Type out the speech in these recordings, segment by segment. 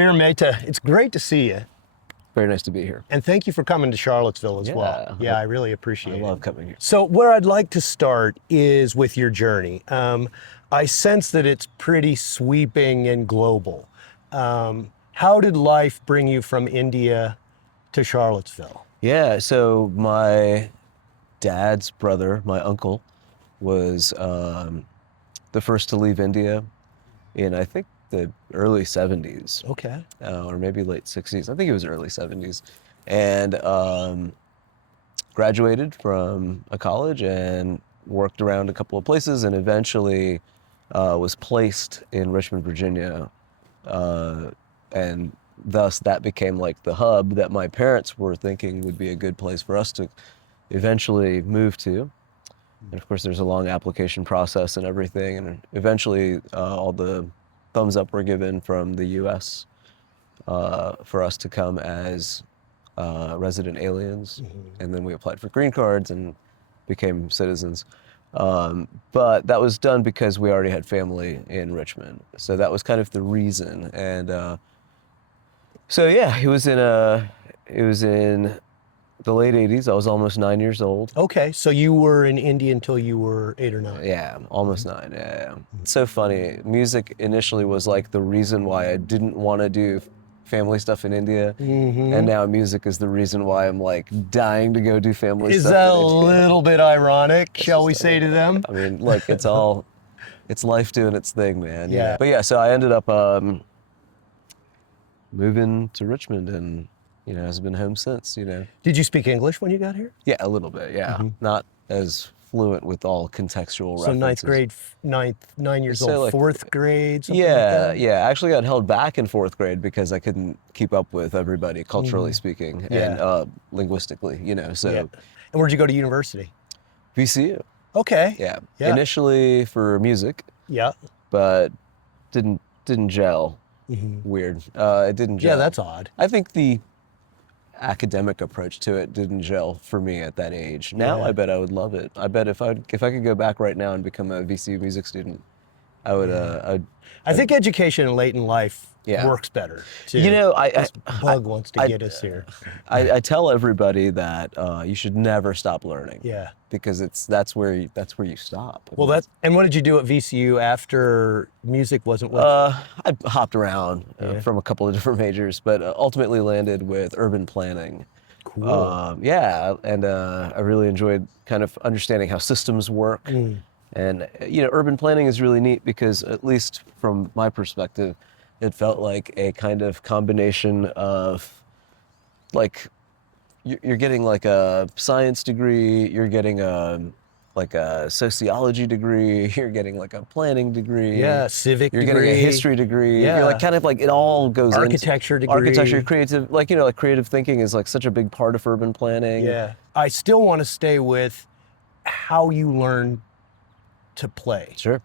Prabir Mehta, it's great to see you. Very nice to be here. And thank you for coming to Charlottesville as well. Yeah, I really I appreciate it. love coming here. So where I'd like to start is with your journey. I sense that it's pretty sweeping and global. How did life bring you from India to Charlottesville? Yeah, so my dad's brother, my uncle, was the first to leave India in, I think, the early 70s. Okay. Or maybe late 60s. I think it was early 70s. And graduated from a college and worked around a couple of places and eventually was placed in Richmond, Virginia. And thus that became like the hub that my parents were thinking would be a good place for us to eventually move to. And of course, there's a long application process and everything. And eventually all the thumbs up were given from the US for us to come as resident aliens. And then we applied for green cards and became citizens. But that was done because we already had family in Richmond. So that was kind of the reason. And so yeah, it was in the late 80s. I was almost 9 years old. Okay, so you were in India until you were 8 or 9. Yeah, almost 9, yeah. It's so funny. Music initially was like the reason why I didn't want to do family stuff in India. And now music is the reason why I'm like dying to go do family Is stuff that in a India. little bit ironic, shall we say to them? I mean, look, it's life doing its thing, man. Yeah. But yeah, so I ended up moving to Richmond and, has been home since, Did you speak English when you got here? Yeah, a little bit, yeah. Not as fluent with all contextual So references. 9 years So old, like- fourth grade, something like Yeah, that? yeah. I actually got held back in 4th grade because I couldn't keep up with everybody, culturally speaking, and linguistically, so Yeah. And where'd you go to university? VCU, Okay. yeah. Yeah. Initially for music, Yeah. but didn't gel. Weird. It didn't gel. Yeah, that's odd. I think the academic approach to it didn't gel for me at that age. Now Yeah. I bet I would love it. I bet if I could go back right now and become a VCU music student, I would. I think education late in life Yeah. works better, too. I Bug wants to get us here. I tell everybody that you should never stop learning. Yeah. Because that's where you stop. Well, and what did you do at VCU after music wasn't what? I hopped around from a couple of different majors, but ultimately landed with urban planning. Cool. Yeah, and I really enjoyed kind of understanding how systems work. And urban planning is really neat because, at least from my perspective, it felt like a kind of combination of, like, you're getting like a science degree, you're getting like a sociology degree, you're getting like a planning degree. Yeah, civic You're degree. getting a history degree. Yeah. You're like kind of like it all goes into Architecture degree. architecture, creative, like creative thinking is like such a big part of urban planning. Yeah. I still want to stay with how you learn to play. Sure.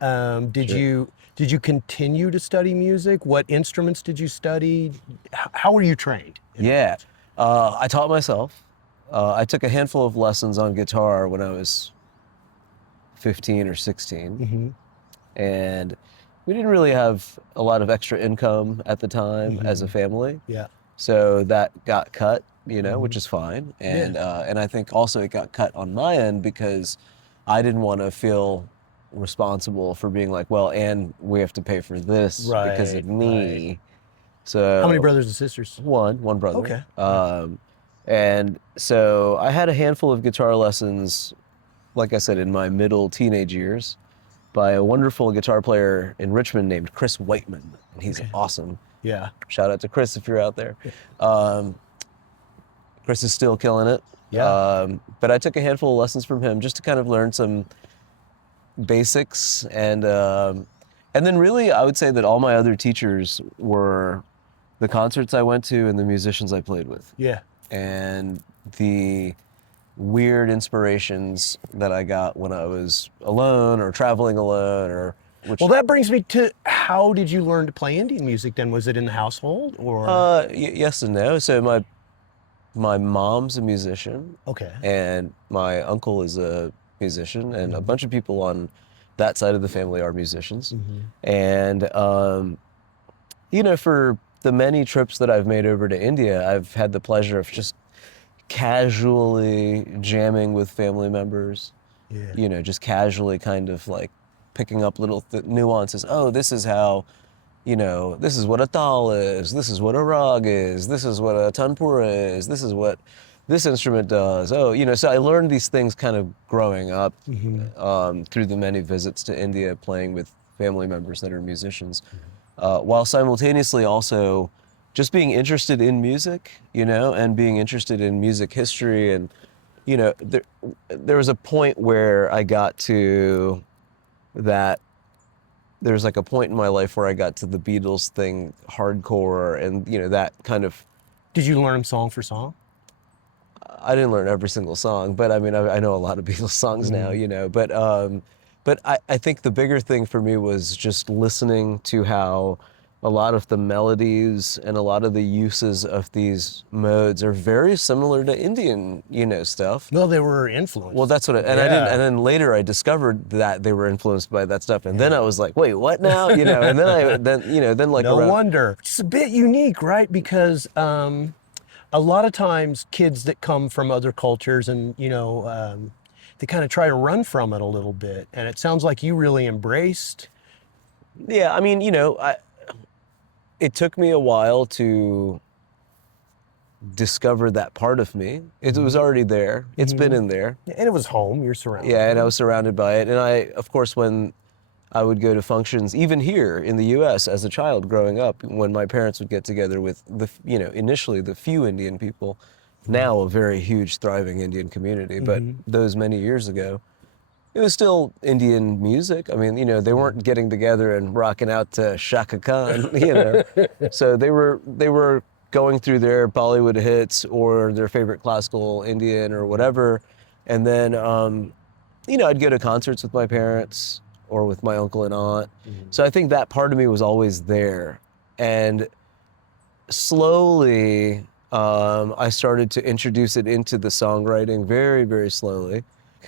Did Sure. you continue to study music? What instruments did you study? How were you trained? Yeah. I taught myself. I took a handful of lessons on guitar when I was 15 or 16. And we didn't really have a lot of extra income at the time as a family. Yeah. So that got cut, which is fine. And and I think also it got cut on my end because I didn't want to feel responsible for being like, well, and we have to pay for this because of me. Right. So How many brothers and sisters? One brother. Okay. And so I had a handful of guitar lessons, like I said, in my middle teenage years by a wonderful guitar player in Richmond named Chris Whiteman. And he's awesome. Yeah. Shout out to Chris if you're out there. Chris is still killing it. Yeah. But I took a handful of lessons from him just to kind of learn some basics. And then really I would say that all my other teachers were the concerts I went to and the musicians I played with. Yeah. And the weird inspirations that I got when I was alone or traveling alone or Well, that brings me to, how did you learn to play Indian music then? Was it in the household or? Yes and no. So my mom's a musician. Okay. And my uncle is a musician, and a bunch of people on that side of the family are musicians. And For the many trips that I've made over to India, I've had the pleasure of just casually jamming with family members, Yeah. just casually kind of like picking up little nuances. Oh, this is how, this is what a tal is, this is what a rag is, this is what a tanpura is, this is what this instrument does. Oh, so I learned these things kind of growing up through the many visits to India, playing with family members that are musicians, while simultaneously also just being interested in music, and being interested in music history. And, there was a point where I got to that, there was like a point in my life where I got to the Beatles thing hardcore, and, that kind of, Did you learn song for song? I didn't learn every single song, but I mean, I know a lot of Beatles songs now, but I think the bigger thing for me was just listening to how a lot of the melodies and a lot of the uses of these modes are very similar to Indian, stuff. No, they were influenced. Well, that's what, and I didn't, and then later I discovered that they were influenced by that stuff, and then I was like, wait, what now? And then like No around, wonder. It's a bit unique, right? Because a lot of times kids that come from other cultures and, they kind of try to run from it a little bit. And it sounds like you really embraced. yeah, I mean, it took me a while to discover that part of me. It was already there. It's been in there. And it was home, you're surrounded. Yeah, and I was surrounded by it. And of course, when I would go to functions, even here in the U.S. as a child growing up, when my parents would get together with initially the few Indian people, now a very huge, thriving Indian community, but those many years ago, it was still Indian music. I mean, they weren't getting together and rocking out to Shaka Khan, So they were going through their Bollywood hits or their favorite classical Indian or whatever. And then, I'd go to concerts with my parents or with my uncle and aunt. So I think that part of me was always there. And slowly, I started to introduce it into the songwriting very, very slowly.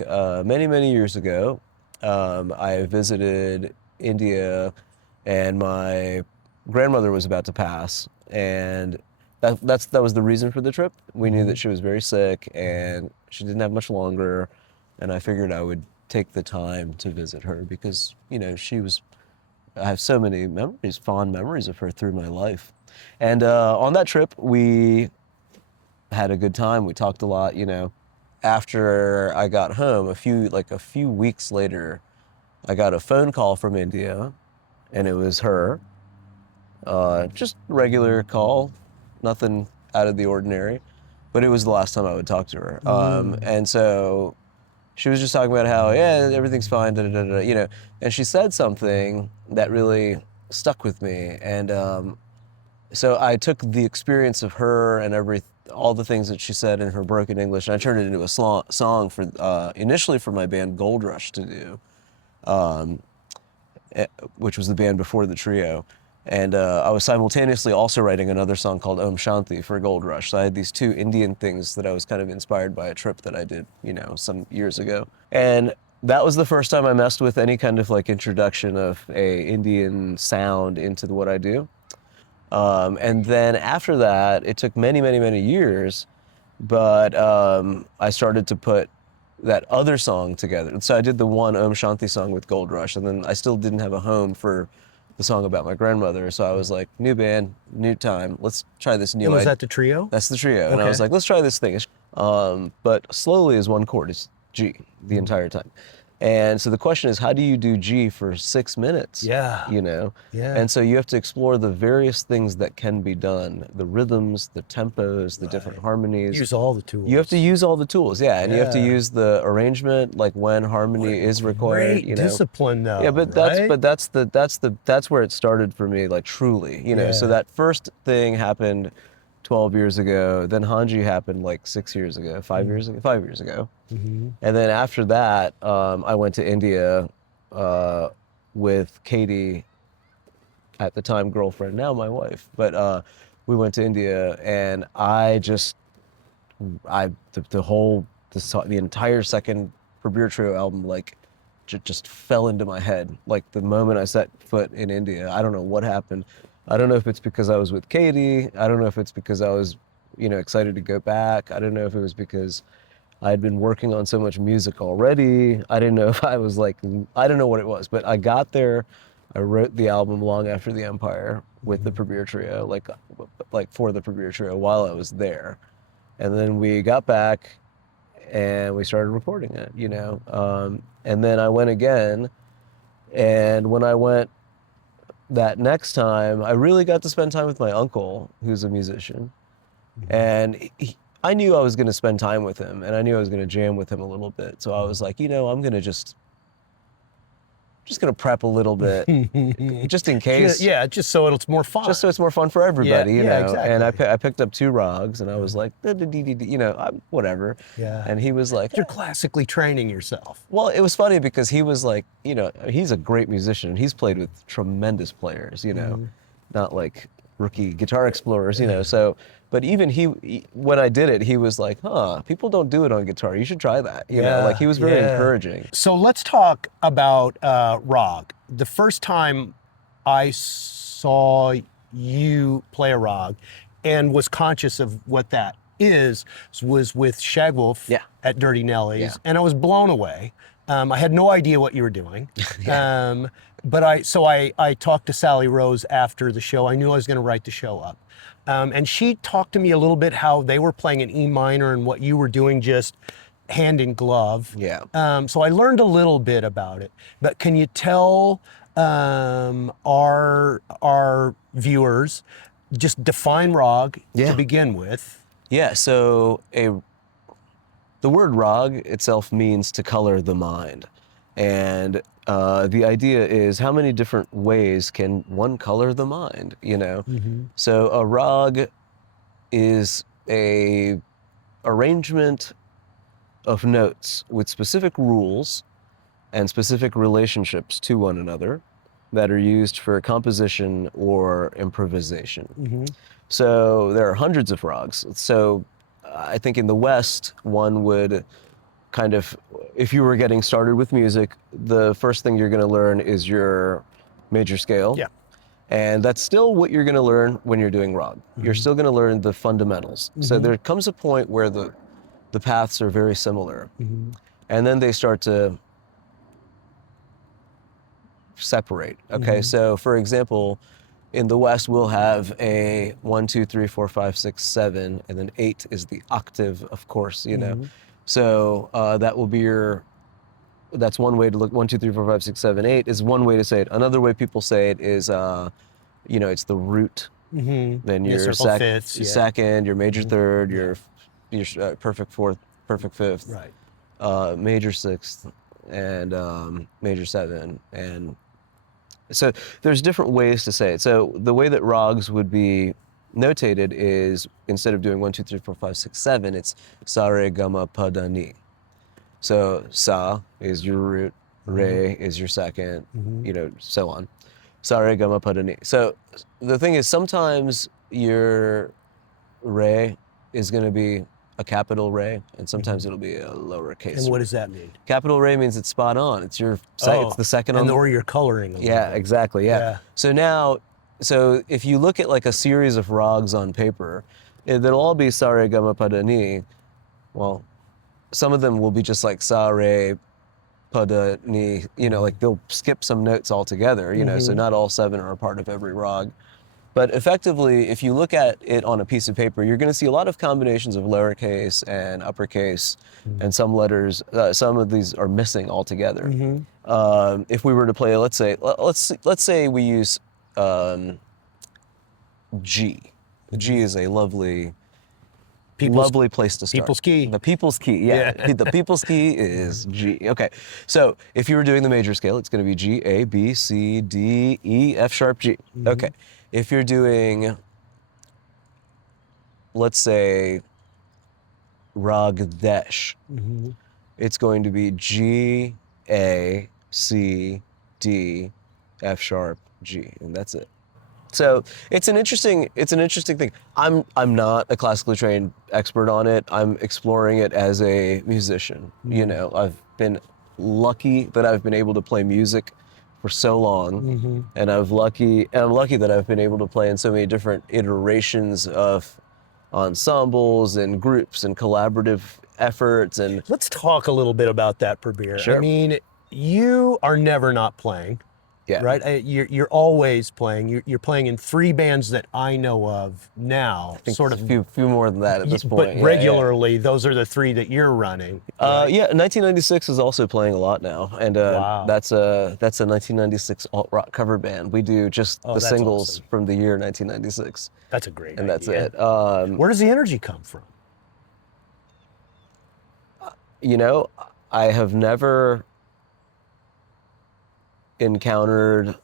Many, many years ago, I visited India, and my grandmother was about to pass, and that was the reason for the trip. We knew that she was very sick, and she didn't have much longer, and I figured I would take the time to visit her because, I have so many memories, fond memories of her through my life. And on that trip, we had a good time. We talked a lot, After I got home, a few weeks later, I got a phone call from India, and it was her. Just a regular call, nothing out of the ordinary, but it was the last time I would talk to her. And so she was just talking about how, yeah, everything's fine, and she said something that really stuck with me. And so I took the experience of her and all the things that she said in her broken English, and I turned it into a song for initially for my band Gold Rush to do, which was the band before the Trio. And I was simultaneously also writing another song called Om Shanti for Gold Rush. So I had these two Indian things that I was kind of inspired by a trip that I did, some years ago. And that was the first time I messed with any kind of like introduction of a Indian sound into what I do. And then after that, it took many, many, many years, but I started to put that other song together. And so I did the one Om Shanti song with Gold Rush, and then I still didn't have a home for the song about my grandmother. So I was like, new band, new time, let's try this new. And was that the Trio? That's the Trio. And I was like, let's try this thing. But slowly is one chord, is G the entire time. And so the question is, how do you do G for 6 minutes? Yeah. Yeah. And so you have to explore the various things that can be done, the rhythms, the tempos, the different harmonies. Use all the tools. You have to use all the tools, yeah. And you have to use the arrangement, like when harmony is required. Great discipline, though. Yeah, but that's where it started for me, like truly, So that first thing happened 12 years ago. Then Hanji happened like 6 years ago, 5 years ago. And then after that, I went to India with Katie, at the time girlfriend, now my wife. But we went to India, and the entire second Prabir Trio album, like, just fell into my head. Like the moment I set foot in India, I don't know what happened. I don't know if it's because I was with Katie. I don't know if it's because I was, excited to go back. I don't know if it was because I had been working on so much music already. I didn't know if I was like, I don't know what it was, but I got there. I wrote the album Long After the Empire with the Prabir Trio, like for the Prabir Trio while I was there. And then we got back and we started recording it. And then I went again. And when I went that next time, I really got to spend time with my uncle, who's a musician. And I knew I was going to spend time with him, and I knew I was going to jam with him a little bit. So I was like, I'm going to just going to prep a little bit, just in case. Yeah, just so it's more fun. Just so it's more fun for everybody, Yeah, exactly. And I picked up 2 Raags, and I was like, whatever. Yeah. And he was like, You're classically training yourself. well, it was funny because he was like, he's a great musician, and he's played with tremendous players, not like rookie guitar explorers, So, but even he, when I did it, he was like, people don't do it on guitar. You should try that. Like he was very encouraging. So let's talk about Raag. The first time I saw you play a Raag and was conscious of what that is was with Shagwolf at Dirty Nelly's, and I was blown away. I had no idea what you were doing. But I talked to Sally Rose after the show. I knew I was going to write the show up. And she talked to me a little bit how they were playing an E minor and what you were doing just hand in glove. Yeah. So I learned a little bit about it. But can you tell our viewers, just define Raag to begin with? Yeah, so the word Raag itself means to color the mind. And the idea is how many different ways can one color the mind, So a Raag is a arrangement of notes with specific rules and specific relationships to one another that are used for composition or improvisation. So there are hundreds of Raags. So I think in the West, one would kind of, if you were getting started with music, the first thing you're going to learn is your major scale. Yeah. And that's still what you're going to learn when you're doing Raag. You're still going to learn the fundamentals. So there comes a point where the paths are very similar. And then they start to separate. Okay, so for example, in the West, we'll have a 1, 2, 3, 4, 5, 6, 7, and then 8 is the octave, of course, So that will be that's one way to look. 1, 2, 3, 4, 5, 6, 7, 8 is one way to say it. Another way people say it is, it's the root. Then your second, your major third, your perfect fourth, perfect fifth, Right. Major sixth, and major 7, and so there's different ways to say it. So the way that Raags would be notated is, instead of doing 1, 2, 3, 4, 5, 6, 7, it's sa re ga ma pa da ni. So sa is your root, re is your second, so on. Sa re ga ma pa da ni. So the thing is, sometimes your re is going to be a capital re, and sometimes it'll be a lowercase. And what does that mean? Capital re means it's spot on. It's it's the second on. Or you're coloring. Yeah, exactly. Yeah. So now, if you look at like a series of Raags on paper, they'll all be sa re ga ma pa da ni. Well, some of them will be just like sa re pa da ni. Like they'll skip some notes altogether. So not all 7 are a part of every Raag. But effectively, if you look at it on a piece of paper, you're going to see a lot of combinations of lowercase and uppercase, and some letters. Some of these are missing altogether. If we were to play, let's say we use G. G is a lovely place to start. People's key. The people's key, yeah. The people's key is G. Okay, so if you were doing the major scale, it's going to be G, A, B, C, D, E, F sharp, G. Okay. If you're doing, let's say, Raag Desh, it's going to be G, A, C, D, F sharp, G, and that's it. So it's an interesting thing. I'm not a classically trained expert on it. I'm exploring it as a musician. I've been lucky that I've been able to play music for so long, and I'm lucky that I've been able to play in so many different iterations of ensembles and groups and collaborative efforts. And Let's talk a little bit about that, Prabir. I Sure. mean, you are never not playing, yeah, right? You're always playing. You're playing in 3 bands that I know of now, I think sort it's of. a few more than that at this But point. regularly, those are the 3 that you're running. Right? Yeah, 1996 is also playing a lot now, and Wow. that's a 1996 alt rock cover band. We do just Oh, the that's singles awesome. from the year 1996, That's a great and that's idea. it. Where does the energy come from? You know, I have never encountered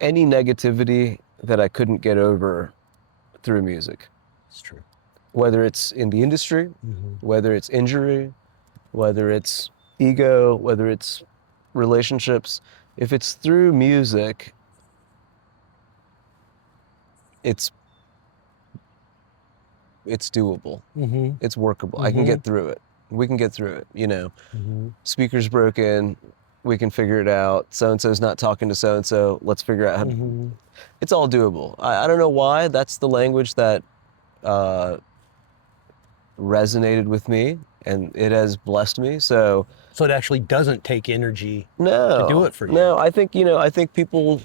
any negativity that I couldn't get over through music. It's true. Whether it's in the industry, Mm-hmm. whether it's injury, whether it's ego, whether it's relationships, if it's through music, it's doable. Mm-hmm. It's workable. I can get through it. We can get through it, you know. Mm-hmm. Speaker's broken, we can figure it out. So-and-so's not talking to so-and-so, let's figure out how Mm-hmm. it's all doable. I don't know why that's the language that resonated with me, and it has blessed me. So So it actually doesn't take energy to do no, it for you. no, I think, I think people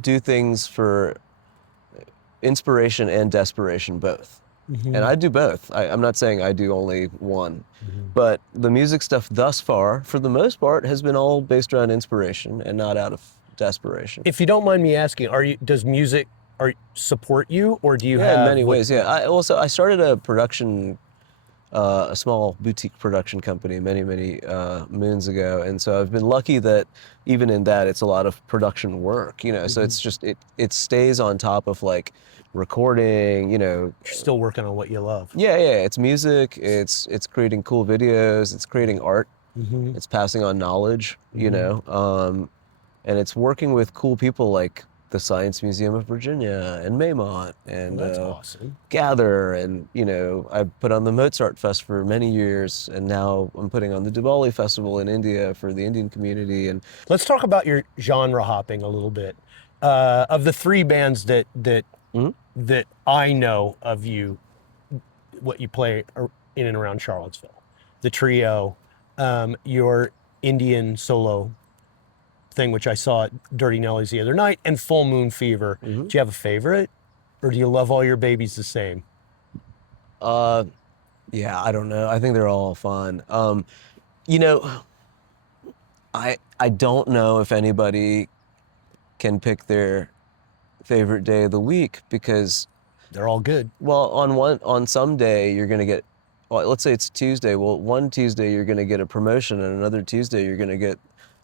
do things for inspiration and desperation both. Mm-hmm. And I do both. I'm not saying I do only one. But the music stuff thus far, for the most part, has been all based around inspiration and not out of desperation. If you don't mind me asking, does music support you, or do you Yeah, have in many ways, yeah. I started a production, a small boutique production company many moons ago, and so I've been lucky that even in that it's a lot of production work, So it's just it stays on top of like recording, You're still working on what you love? Yeah, it's music, it's creating cool videos, it's creating art, Mm-hmm. it's passing on knowledge, and it's working with cool people like the Science Museum of Virginia and Maymont and Well, that's awesome. Gather, and I put on the Mozart Fest for many years, and now I'm putting on the Diwali Festival in India for the Indian community. And Let's talk about your genre hopping a little bit. Of the 3 bands that I know of you, what you play in and around Charlottesville, the Trio, your Indian solo thing, which I saw at Dirty Nellies the other night, and Full Moon Fever. Do you have a favorite, or do you love all your babies the same? yeah, I don't know. I think they're all fun. You know, I don't know if anybody can pick their favorite day of the week because, They're all good. well, on some day you're gonna get, well, let's say it's Tuesday. Well, one Tuesday you're gonna get a promotion, and another Tuesday you're gonna get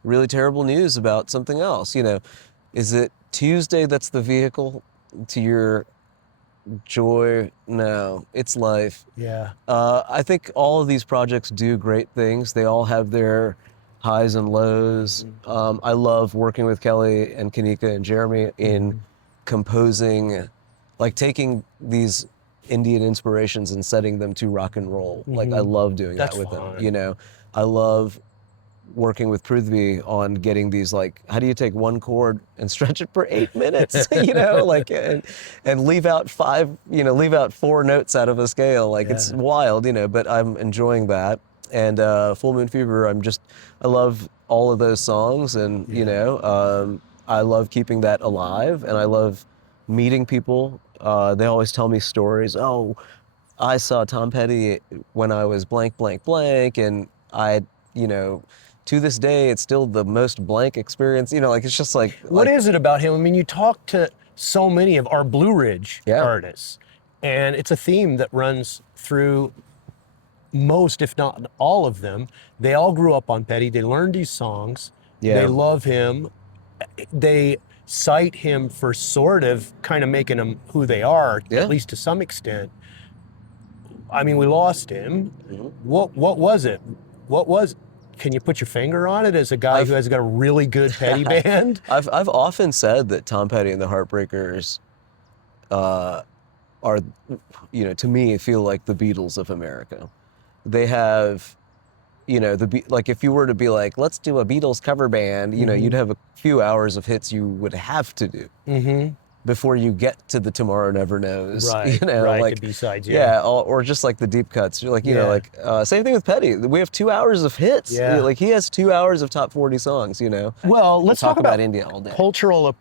really terrible news about something else. Is it Tuesday that's the vehicle to your joy? No, it's life. Yeah. I think all of these projects do great things. They all have their highs and lows. I love working with Kelly and Kanika and Jeremy in composing, like taking these Indian inspirations and setting them to rock and roll. Like I love doing That's that with fun. them. I love working with Prithvi on getting these, like, how do you take one chord and stretch it for 8 minutes, like, and leave out 4 notes out of a scale. Like, it's Yeah. wild, but I'm enjoying that. And Full Moon Fever, I love all of those songs, and, I love keeping that alive, and I love meeting people. They always tell me stories. Oh, I saw Tom Petty when I was blank, blank, blank, and to this day, it's still the most blank experience. Like, it's just like... What is it about him? I mean, you talk to so many of our Blue Ridge artists, and it's a theme that runs through most, if not all of them. They all grew up on Petty. They learned these songs. Yeah. They love him. They cite him for sort of kind of making them who they are, at least to some extent. I mean, we lost him. What was it? Can you put your finger on it as a guy who has got a really good Petty band? I've often said that Tom Petty and the Heartbreakers are, to me, feel like the Beatles of America. They have you know, like if you were to be like, let's do a Beatles cover band, you know, you'd have a few hours of hits you would have to do before you get to the Tomorrow Never Knows, Right, you know, right, the like, B-sides, yeah. yeah, or just like the deep cuts. You're like, you know, Yeah. like, same thing with Petty. We have 2 hours of hits. Yeah. Like he has 2 hours of top 40 songs, you know. Well, We let's talk talk about India all day. cultural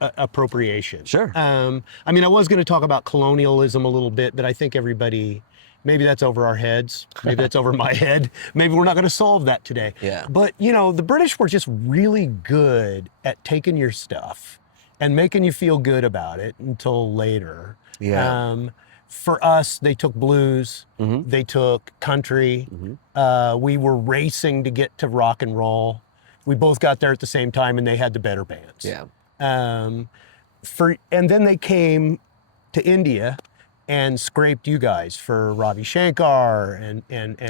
appropriation. Sure. I mean, I was going to talk about colonialism a little bit, but I think everybody, maybe that's over our heads. Maybe that's over my head. Maybe we're not going to solve that today. Yeah. But, you know, the British were just really good at taking your stuff and making you feel good about it until later. Yeah. For us, they took blues, they took country. We were racing to get to rock and roll. We both got there at the same time, and they had the better bands. Yeah. And then they came to India and scraped you guys for Ravi Shankar and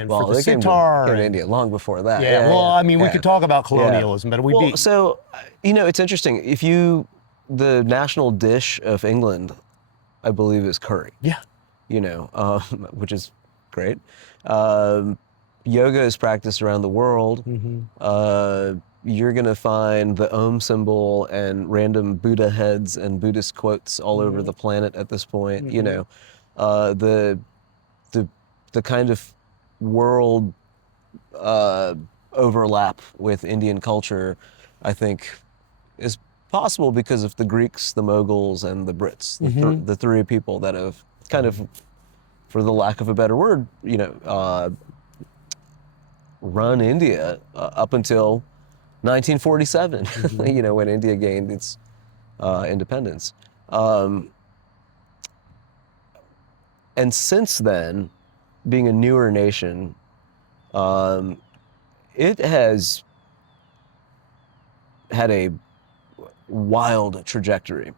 Well, for the they sitar. came to and- India long before that. yeah, well, I mean, we yeah. could talk about Yeah. colonialism, but Well, so, you know, it's interesting. The national dish of England, I believe, is curry. yeah, You know, which is great. Yoga is practiced around the world. You're gonna find the Om symbol and random Buddha heads and Buddhist quotes all over the planet at this point. You know, the kind of world overlap with Indian culture, I think, is possible because of the Greeks, the Mughals, and the Brits, the three people that have kind of, for the lack of a better word, you know, run India up until 1947, you know, when India gained its independence. And since then, being a newer nation, it has had a wild trajectory,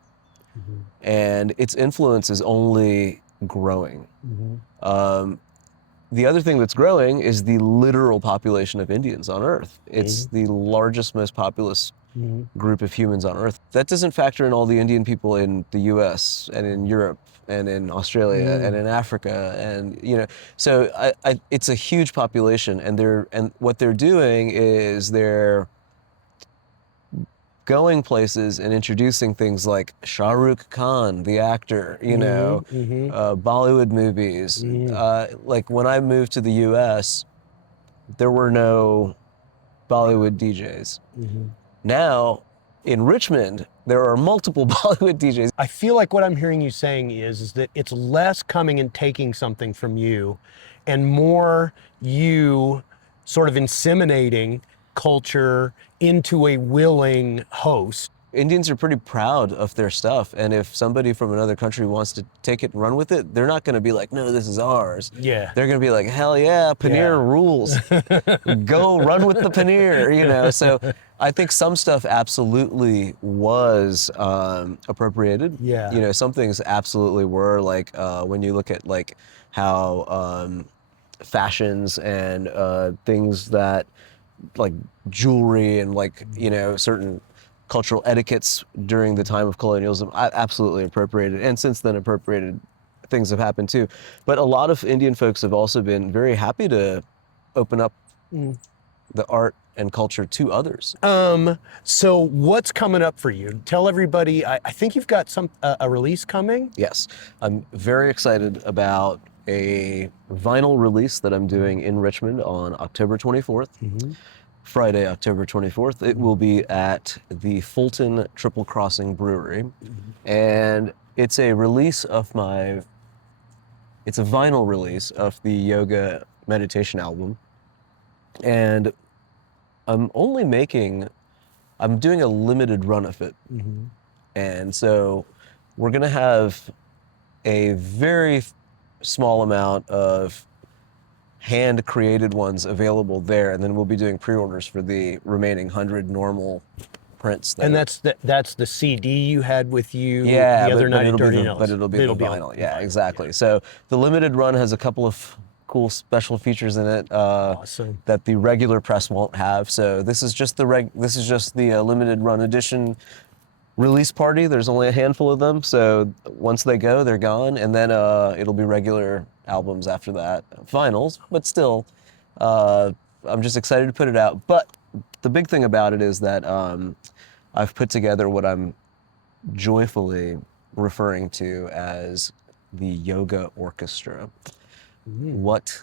and its influence is only growing. The other thing that's growing is the literal population of Indians on Earth. It's the largest, most populous group of humans on Earth. That doesn't factor in all the Indian people in the US and in Europe and in Australia and in Africa, and you know, so it's a huge population, and what they're doing is they're going places and introducing things like Shah Rukh Khan, the actor, you know, Bollywood movies. Like when I moved to the US, there were no Bollywood DJs. Now, in Richmond, there are multiple Bollywood DJs. I feel like what I'm hearing you saying is that it's less coming and taking something from you and more you sort of inseminating culture into a willing host. Indians are pretty proud of their stuff, and if somebody from another country wants to take it and run with it, they're not going to be like, no, this is ours. Yeah. They're going to be like, hell yeah, paneer rules. Go run with the paneer, you know? So I think some stuff absolutely was appropriated. Yeah. You know, some things absolutely were, like when you look at like how fashions and things that like jewelry and like, you know, certain cultural etiquettes during the time of colonialism, absolutely appropriated. And since then, appropriated things have happened too. But a lot of Indian folks have also been very happy to open up the art and culture to others. So what's coming up for you? Tell everybody, I think you've got a release coming. Yes, I'm very excited about a vinyl release that I'm doing in Richmond on October 24th. Friday, October 24th. It will be at the Fulton Triple Crossing Brewery. And it's a release of it's a vinyl release of the yoga meditation album. And I'm doing a limited run of it. And so we're gonna have a very small amount of hand-created ones available there, and then we'll be doing pre-orders for the remaining 100 normal prints. And that's the CD you had with you the other night at Dirty Nose. But it'll be the vinyl. Yeah, exactly. So the limited run has a couple of cool special features in it Awesome. that the regular press won't have. So this is just the limited run edition release party. There's only a handful of them, so once they go, they're gone, and then it'll be regular albums after that, vinyls, but still I'm just excited to put it out. But the big thing about it is that I've put together what I'm joyfully referring to as the yoga orchestra. What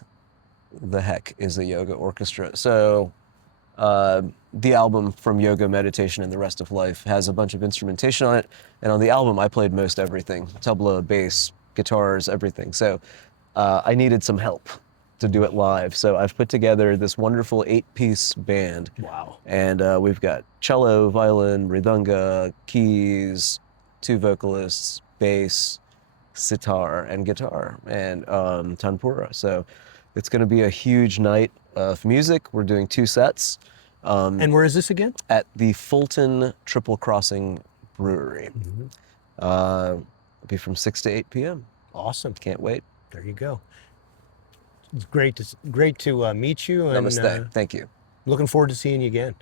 the heck is a yoga orchestra? So the album From Yoga, Meditation, and the Rest of Life has a bunch of instrumentation on it. And on the album, I played most everything: tabla, bass, guitars, everything. So I needed some help to do it live. So I've put together this wonderful 8-piece band. Wow. And we've got cello, violin, mridanga, keys, 2 vocalists, bass, sitar, and guitar, and tanpura. So it's going to be a huge night of music. We're doing 2 sets And where is this again? at the Fulton Triple Crossing Brewery. It'll be from 6 to 8 p.m. Awesome. Can't wait. There you go. It's great to meet you, and Namaste. Thank you. looking forward to seeing you again.